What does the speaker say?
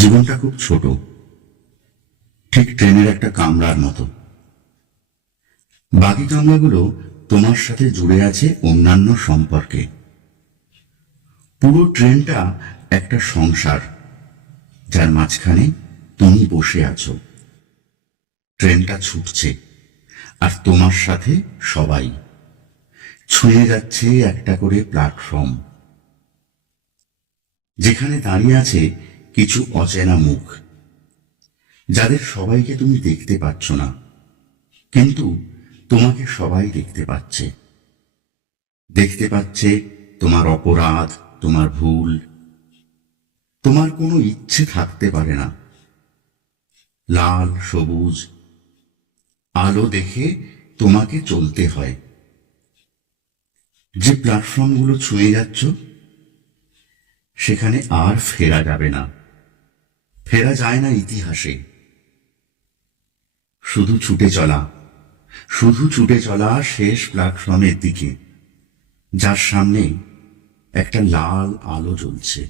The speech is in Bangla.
জীবনটা খুব ছোট, ঠিক ট্রেনের একটা কামরার মতো। বাকি কামরাগুলো তোমার সাথে জুড়ে আছে অন্যান্য সম্পর্কে। পুরো ট্রেনটা একটা সংসার, যার মাঝখানে তুমি বসে আছো। ট্রেনটা ছুটছে, আর তোমার সাথে সবাই। ছুঁয়ে যাচ্ছে একটা করে প্ল্যাটফর্ম, যেখানে দাঁড়িয়ে আছে কিছু অচেনা মুখ, যাদের সবাইকে তুমি দেখতে পাচ্ছ না, কিন্তু তোমাকে সবাই দেখতে পাচ্ছে। দেখতে পাচ্ছে তোমার অপরাধ, তোমার ভুল। তোমার কোনো ইচ্ছে থাকতে পারে না। লাল সবুজ আলো দেখে তোমাকে চলতে হয়। যে প্ল্যাটফর্মগুলো ছুঁয়ে যাচ্ছ, সেখানে আর ফেরা যাবে না। ফেরা যায় না ইতিহাসে। শুধু ছুটে চলা, শুধু ছুটে চলা শেষ প্ল্যাটফর্মের দিকে, যার সামনে একটা লাল আলো জ্বলছে।